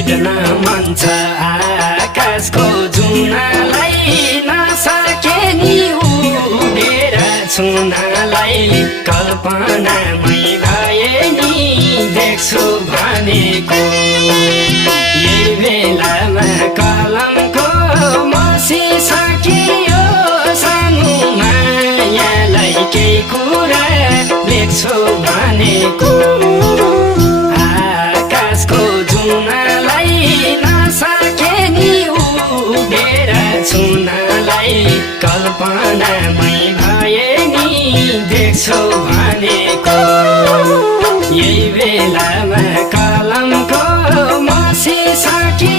भेट्न मन छ आकाशको जुनालाई नसके नि उडेर छुनलाई कल्पनामै भए नि देख्छु भनेको यही बेलामा कलमको मसिसकियो सानो मायालाई केही कुरा लेख्छु भनेको आकाशको जुनालाई नसके नि उडेर छुनलाई कल्पनामै भए नि देख्छु भनेको यही बेलामा कलमको मसिसकियो